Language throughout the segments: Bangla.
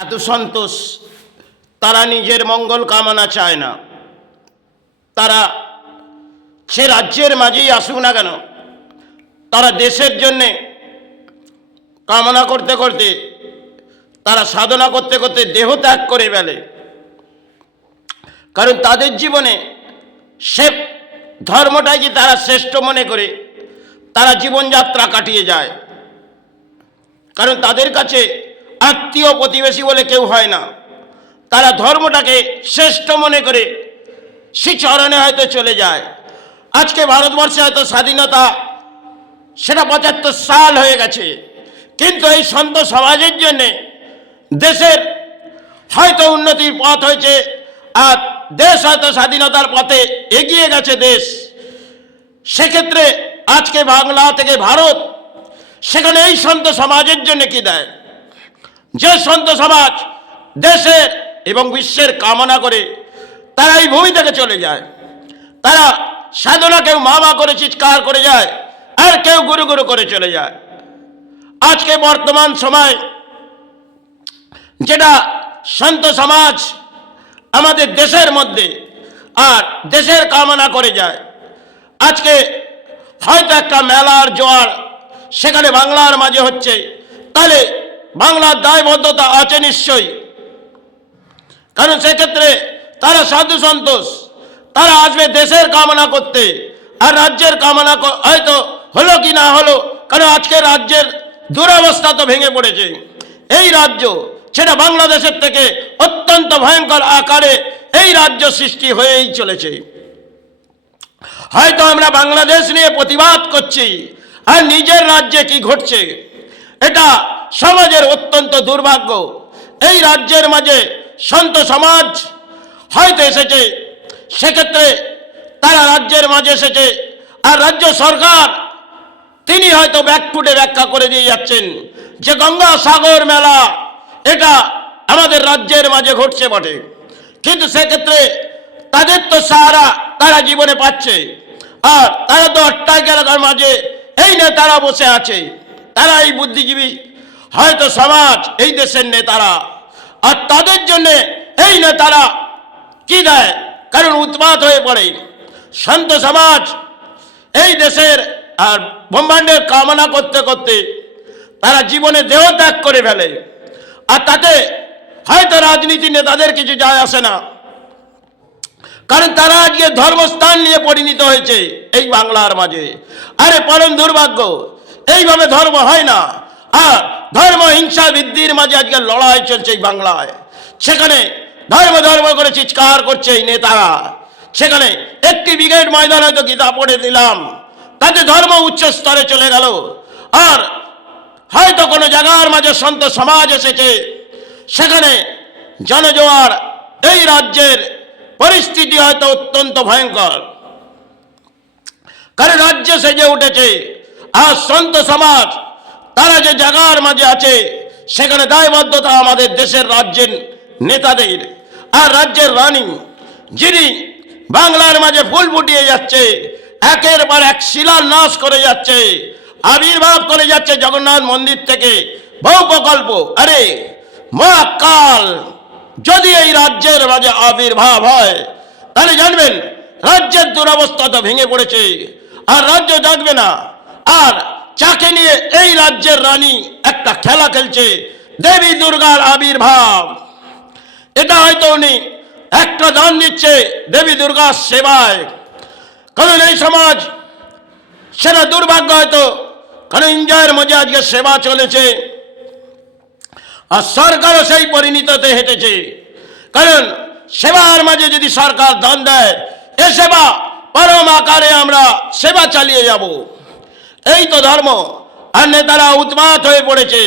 এত সন্তোষ, তারা নিজের মঙ্গল কামনা চায় না। তারা সে রাজ্যের মাঝেই আসুক না কেন, তারা দেশের জন্যে কামনা করতে করতে, তারা সাধনা করতে করতে দেহ ত্যাগ করে ফেলে। কারণ তাদের জীবনে সে ধর্মটাকে তারা শ্রেষ্ঠ মনে করে তারা জীবনযাত্রা কাটিয়ে যায়। কারণ তাদের কাছে আত্মীয় প্রতিবেশী বলে কেউ হয় না। তারা ধর্মটাকে শ্রেষ্ঠ মনে করে সে চরণে হয়তো চলে যায়। আজকে ভারতবর্ষে হয়তো স্বাধীনতা সেটা ৭৫ সাল হয়ে গেছে, কিন্তু এই সন্ত সমাজের জন্যে দেশের হয়তো উন্নতির পথ হয়েছে, আর দেশ হয়তো স্বাধীনতার পথে এগিয়ে গেছে দেশ। সেক্ষেত্রে আজকে বাংলা থেকে ভারত সেখানে এই সন্ত সমাজের জন্য কি দেয়? যে সন্ত সমাজ দেশের এবং বিশ্বের কামনা করে তারা এই ভূমি থেকে চলে যায়। তারা সাধনা কেউ মা করে চিৎকার করে যায়, আর কেউ গুরু গুরু করে চলে যায়। আজকে বর্তমান সময় যেটা সন্ত সমাজ আমাদের দেশের মধ্যে আর দেশের কামনা করে যায়, আজকে হয়তো একটা মেলার জোয়ার সেখানে বাংলার মাঝে হচ্ছে, তাহলে বাংলার দায়বদ্ধতা আছে নিশ্চয়ই। কারণ সেক্ষেত্রে তারা সাধু সন্তোষ, তারা আসবে দেশের কামনা করতে, আর রাজ্যের কামনা হয়তো হলো কি না হলো। কারণ আজকে রাজ্যের দুরবস্থা তো ভেঙে পড়েছে। এই রাজ্য সেটা বাংলাদেশের থেকে অত্যন্ত ভয়ঙ্কর আকারে এই রাজ্য সৃষ্টি হয়েই চলেছে। হয়তো আমরা বাংলাদেশ নিয়ে প্রতিবাদ করছি, আর নিজের রাজ্যে কি ঘটছে এটা সমাজের অত্যন্ত দুর্ভাগ্য। এই রাজ্যের মাঝে সন্ত সমাজ হয়তো এসেছে, সেক্ষেত্রে তারা রাজ্যের মাঝে এসেছে, আর রাজ্য সরকার তিনি হয়তো ব্যাকফুটে ব্যাখ্যা করে দিয়ে যাচ্ছেন যে গঙ্গা সাগর মেলা এটা আমাদের রাজ্যের মাঝে ঘটছে বটে, কিন্তু সেক্ষেত্রে তাদের তো সাহারা তারা জীবনে পাচ্ছে, আর তারা তো অট্টালিকা এলাকার মাঝে এই নেতারা বসে আছে। তারা এই বুদ্ধিজীবী হয়তো সমাজ এই দেশের নেতারা, আর তাদের জন্য এই নেতারা কি দেয়? কারণ উৎপাত হয়ে পড়ে। সন্ত সমাজ এই দেশের আর ব্রহ্মাণ্ডের কামনা করতে করতে তারা জীবনে দেহ ত্যাগ করে ফেলে, আর তাতে হয়তো রাজনীতি নেতাদের কিছু যায় আসে না। কারণ তারা আজকে ধর্মস্থান নিয়ে পরিণত হয়েছে এই বাংলার মাঝে। আরে পরম দুর্ভাগ্য, এইভাবে ধর্ম হয় না। আর ধর্ম হিংসা বৃদ্ধির মাঝে আজকে লড়াই চলছে এই বাংলায়। সেখানে ধর্ম ধর্ম করে চিৎকার করছে এই নেতারা। সেখানে একটি ব্রিগেড ময়দান হয়তো গীতা পড়ে দিলাম, তাতে ধর্ম উচ্চ স্তরে চলে গেল। আর হয়তো কোনো জায়গার মাঝে সন্ত সমাজ এসেছে, সেখানে জনজোয়ার এই রাজ্যের পরিস্থিতি হয়তো অত্যন্ত ভয়ঙ্কর। কারণ রাজ্য সেজে উঠেছে, আর সন্ত সমাজ তারা যে জায়গার মাঝে আছে সেখানে দায়বদ্ধতা আমাদের দেশের রাজ্যের নেতাদের। আর রাজ্যের রানী যিনি বাংলার মাঝে ফুল ফুটিয়ে যাচ্ছে, একের পর এক শিলান্যাস করে যাচ্ছে, আবির্ভাব করে যাচ্ছে জগন্নাথ মন্দির থেকে বহু প্রকল্প। আরে মহাকাল যদি এই রাজ্যের মাঝে আবির্ভাব হয়, তাহলে জানবেন রাজ্যের দুরবস্থা তো ভেঙে পড়েছে, আর রাজ্য জাগবে না। আর যাকে নিয়ে এই রাজ্যের রানী একটা খেলা খেলছে, দেবী দুর্গার আবির্ভাব, এটা হয়তো উনি একটা দান দিচ্ছে দেবী দুর্গার সেবায়। কারণ এই সমাজ সেটা দুর্ভাগ্য হয়তো, কারণ এনজয়ের মধ্যে আজকে সেবা চলেছে, আর সরকারও সেই পরিণতিতে হেঁটেছে। কারণ সেবার মাঝে যদি সরকার দান দেয়, এ সেবা পরম আকারে আমরা সেবা চালিয়ে যাব, এই তো ধর্ম। আর নেতারা উন্মাদ হয়ে পড়েছে,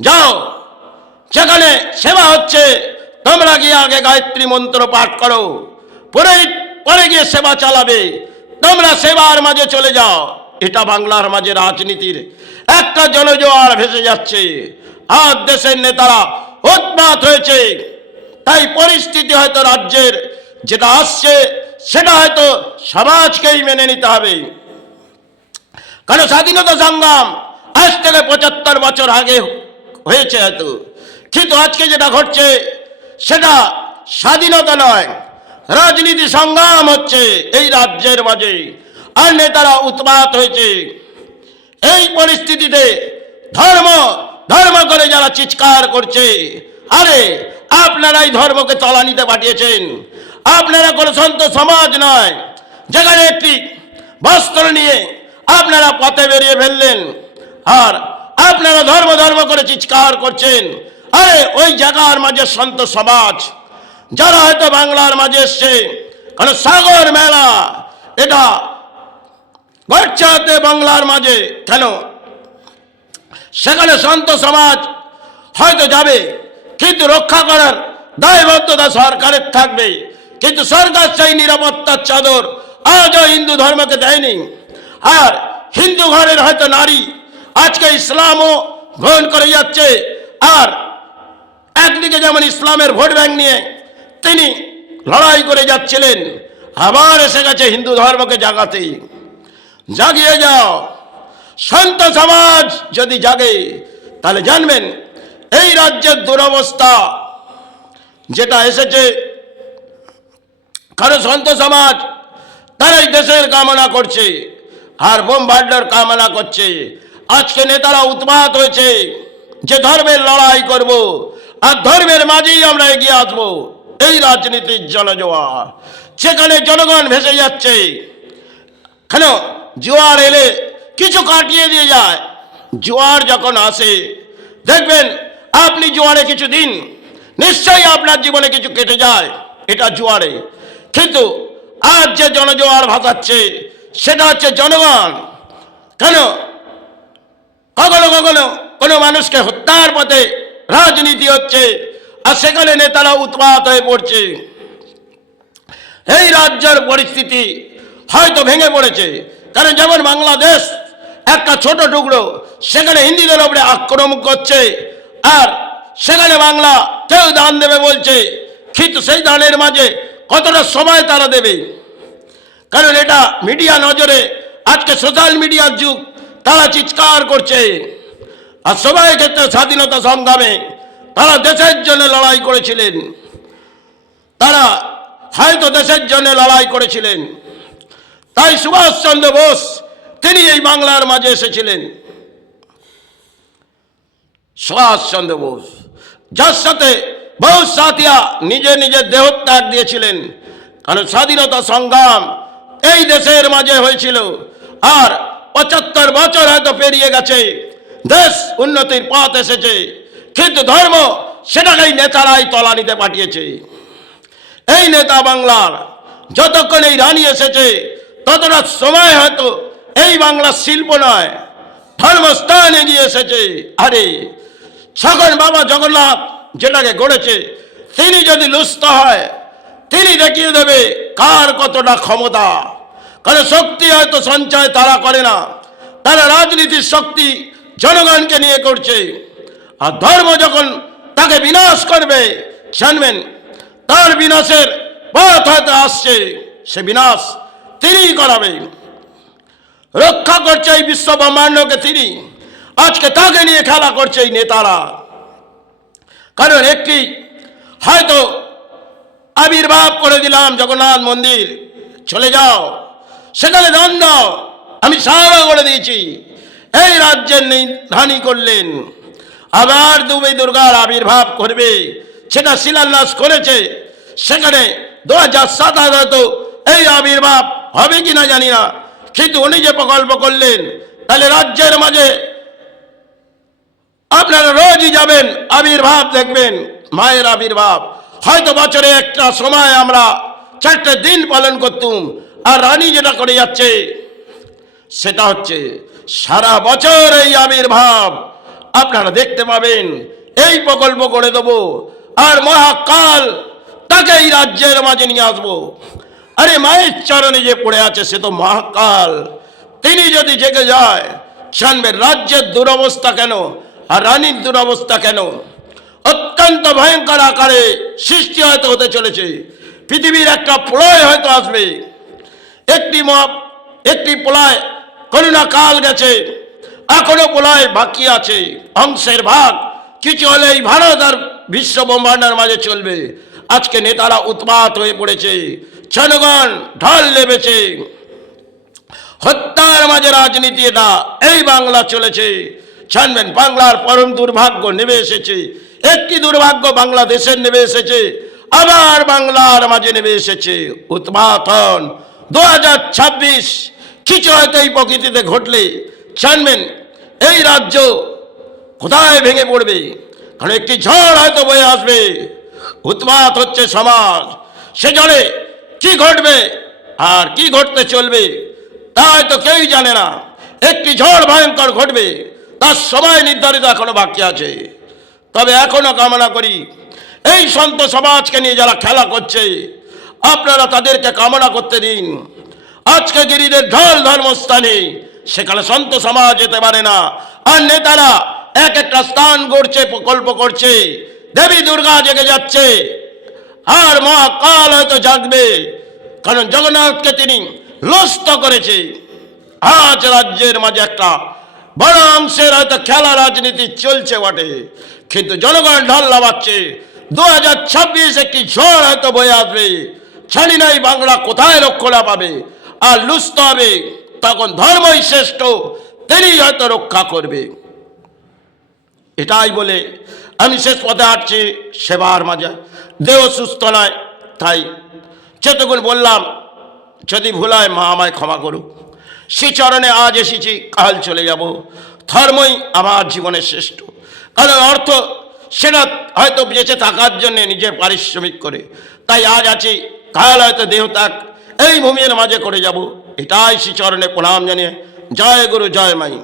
যাও যেখানে সেবা হচ্ছে তোমরা গিয়ে আগে গায়ত্রী মন্ত্র পাঠ করো, পরে গিয়ে সেবা চালাবে, তোমরা সেবার মাঝে চলে যাও। এটা বাংলার মাঝে রাজনীতির একটা জনজোয়ার ভেসে যাচ্ছে, আর দেশের নেতারা উন্মাদ হয়েছে। তাই পরিস্থিতি হয়তো রাজ্যের যেটা আসছে সেটা হয়তো সমাজকেই মেনে নিতে হবে। কারণ স্বাধীনতা সংগ্রাম আজ থেকে ৭৫ বছর আগে হয়েছে হয়তো, কিন্তু আজকে যেটা ঘটছে সেটা স্বাধীনতা নয়, রাজনীতি সংগ্রাম হচ্ছে এই রাজ্যের মাঝে, আর নেতারা উৎপাত হয়েছে। এই পরিস্থিতিতে ধর্ম ধর্ম করে যারা চিৎকার করছে, আরে আপনারাই ধর্মকে তলানিতে পাঠিয়েছেন। আপনারা কোনো সন্ত সমাজ নয়, যেখানে একটি বস্ত্র নিয়ে আপনারা পথে বেরিয়ে ফেললেন, আর আপনারা ধর্ম ধর্ম করে চিৎকার করছেন। আরে ওই জায়গার মাঝে সন্ত সমাজ যারা হয়তো বাংলার মাঝে এসছে, কারণ সাগর মেলা এটা ঘটছে বাংলার মাঝে, কেন সেখানে সন্ত সমাজ হয়তো যাবে, কিন্তু রক্ষা করার দায়বদ্ধতা সরকারের থাকবে। কিন্তু সরকার সেই নিরাপত্তার চাদর আজও হিন্দু ধর্মকে দেয়নি। আর হিন্দু ঘরের হয়তো নারী আজকে ইসলামও গ্রহণ করে যাচ্ছে, আর একদিকে যেমন ইসলামের ভোট ব্যাংক নিয়ে তিনি লড়াই করে যাচ্ছিলেন, আবার এসে গেছে হিন্দু ধর্মকে জাগাতে। জাগিয়ে যাও, সন্ত সমাজ যদি জাগে তাহলে জানবেন এই রাজ্যের দুরবস্থা যেটা এসেছে, কারণ সন্ত সমাজ তারাই দেশের কামনা করছে আর বোমবার্ডার কামনা করছে। আজকে নেতারা উৎপাত হয়েছে যে ধর্মের লড়াই করব, আর ধর্মের মাঝেই আমরা এগিয়ে আসবো। এই রাজনীতির জনজোয়ার, সেখানে জনগণ ভেসে যাচ্ছে। কেন জোয়ার এলে কিছু কাটিয়ে দিয়ে যায়, জোয়ার যখন আসে দেখবেন আপনি জোয়ারে কিছু দিন নিশ্চয়ই আপনার জীবনে কিছু কেটে যায়, এটা জোয়ারে। কিন্তু আজ যে জনজোয়ার ভাসাচ্ছে সেটা হচ্ছে জনগণ। কেন কখনো কখনো কোনো মানুষকে হত্যার পথে রাজনীতি হচ্ছে, আর সেখানে নেতারা উৎপাত হয়ে পড়ছে। এই রাজ্যের পরিস্থিতি হয়তো ভেঙে পড়েছে, কারণ যেমন বাংলাদেশ একটা ছোট টুকরো, সেখানে হিন্দুদের উপরে আক্রমণ করছে, আর সেখানে বাংলা কেউ দান দেবে বলছে, কিন্তু সেই দানের মাঝে কতটা সময় তারা দেবে? কারণ এটা মিডিয়া নজরে, আজকে সোশ্যাল মিডিয়ার যুগ, তারা চিৎকার করছে। আর সবাই ক্ষেত্রে স্বাধীনতা সংগ্রামে তারা দেশের জন্য লড়াই করেছিলেন, তারা হয়তো দেশের জন্য লড়াই করেছিলেন। তাই সুভাষচন্দ্র বোস তিনি এই বাংলার মাঝে এসেছিলেন। সুভাষচন্দ্র বোস যার সাথে বহু সাথীরা নিজে নিজের দেহত্যাগ দিয়েছিলেন, কারণ স্বাধীনতা সংগ্রাম এই দেশের মাঝে হয়েছিল। আর ৭৫ বছর হয়তো পেরিয়ে গেছে, দেশ উন্নতির পথ এসেছে, কিন্তু ধর্ম সেটাকেই নেতারাই তলানিতে পাঠিয়েছে। এই নেতা বাংলার যতক্ষণ এই রানী এসেছে ততটা সময় হয়তো এই বাংলার শিল্প নয়, ধর্মস্থান এগিয়ে এসেছে। আরে যখন বাবা জগন্নাথ যেটাকে গড়েছে, তিনি যদি লুস্ত হয় তিনি দেখিয়ে দেবে কার কতটা ক্ষমতা। কারণ শক্তি হয়তো সঞ্চয় তারা করে না, তারা রাজনীতির শক্তি জনগণকে নিয়ে করছে। আর ধর্ম যখন তাকে বিনাশ করবে, জানবেন তার বিনাশের পথ হয়তো আসছে, সে বিনাশ তিনিই করাবেন। রক্ষা করছে এই বিশ্ব ব্রহ্মাণ্ডকে তিনি, আজকে তাকে নিয়ে খেলা করছে এই নেতারা। কারণ একটি হয়তো আবির্ভাব করে দিলাম জগন্নাথ মন্দির, চলে যাও সেখানে দান দাও, আমি সারা করে দিয়েছি, এই রাজ্যের হানি করলেন। আবার দুবে দুর্গার আবির্ভাব করবে, সেটা শিলান্যাস করেছে, সেখানে 2027 হয়তো এই আবির্ভাব হবে কিনা জানি না, কিন্তু উনি যে প্রকল্প করলেন, তাহলে রাজ্যের মাঝে আপনারা রোজই যাবেন, আবির্ভাব দেখবেন, মায়ের আবির্ভাব। হয়তো বছরে একটা সময় আমরা 4টে দিন পালন করতুম, আর রানী যেটা করে যাচ্ছে সেটা হচ্ছে সারা বছর এই আবির্ভাব আপনারা দেখতে পাবেন। এই প্রকল্প করে দেবো, আর মহাকাল তাকে এই রাজ্যের মাঝে নিয়ে আসবো। আরে মায়ের চরণে যে পড়ে আছে সে তো মহাকাল, তিনি যদি জেগে যায়, জানবেন রাজ্যের দুরবস্থা কেন আর রানীর দুরবস্থা কেন। অত্যন্ত ভয়ঙ্কর আকারে সৃষ্টি হয়তো হতে চলেছে, পৃথিবীর একটা প্রলয় হয়তো আসবে। একটি প্রলয় করোনা কাল গেছে, এখনো প্রলয় বাকি আছে, অংশের ভাগ কিছু হলেই ভারত আর বিশ্ব ব্রহ্মাণ্ডের মাঝে চলবে। আজকে নেতারা উৎপাত হয়ে পড়েছে, জনগণ ঢল নেমেছে, হত্যার মাঝে রাজনীতি। এটা এই বাংলা চলেছে। জানবেন, বাংলার পরম দুর্ভাগ্য নেমে এসেছে। একটি দুর্ভাগ্য বাংলাদেশের নেমে এসেছে, আবার বাংলার মাঝে নেমে এসেছে উৎপাতন। 2026 কিছু হয়তো এই প্রকৃতিতে ঘটলে জানবেন এই রাজ্য কোথায় ভেঙে পড়বে। কারণ একটি ঝড় হয়তো বয়ে আসবে। উৎপাত হচ্ছে সমাজ, সে ঝড়ে কি ঘটবে আর কি ঘটতে চলবে তা হয়তো কেউই জানে না। একটি ঝড় ভয়ঙ্কর ঘটবে, তার সময় নির্ধারিত এখনো বাকি আছে। তবে এখনো কামনা করি এই সন্ত সমাজকে নিয়ে যারা খেলা করছে, আপনারা তাদেরকে কামনা করতে দিন। আজকে গিরিদের ঢল ধর্মস্থানে, সেখানে সন্ত সমাজ যেতে পারে না। আর নেতারা এক একটা স্থান গড়ছে, প্রকল্প করছে। দেবী দুর্গা জেগে যাচ্ছে, আর মহাকাল হয়তো জাগবে, কারণ জগন্নাথকে তিনি লস্ত করেছে। আজ রাজ্যের মাঝে একটা বড় অংশের হয়তো খেলা রাজনীতি চলছে বটে, কিন্তু জনগণ ঢল নামাচ্ছে। 2026 একটি ঝড় হয়তো বয়ে আসবে। জানি না এই বাংলা কোথায় রক্ষা পাবে, আর লুস্ত হবে। তখন ধর্মই শ্রেষ্ঠ, তিনি হয়তো রক্ষা করবে। এটাই বলে আমি শেষ পথে হাঁটছি সেবার মাঝে। দেহ সুস্থ নয়, তাই যতক্ষণ বললাম যদি ভুল হয় মা আমায় ক্ষমা করুক। শ্রীচরণে আজ এসেছি, কাল চলে যাব। ধর্মই আমার জীবনের শ্রেষ্ঠ। কারণ অর্থ সেটা হয়তো বেঁচে থাকার জন্য নিজের পারিশ্রমিক করে, তাই আজ আছি, কাল হয়তো দেহ ত্যাগ এই ভূমির মাঝে করে যাব। এটাই শ্রীচরণে প্রণাম জানিয়ে জয় গুরু, জয় মাই।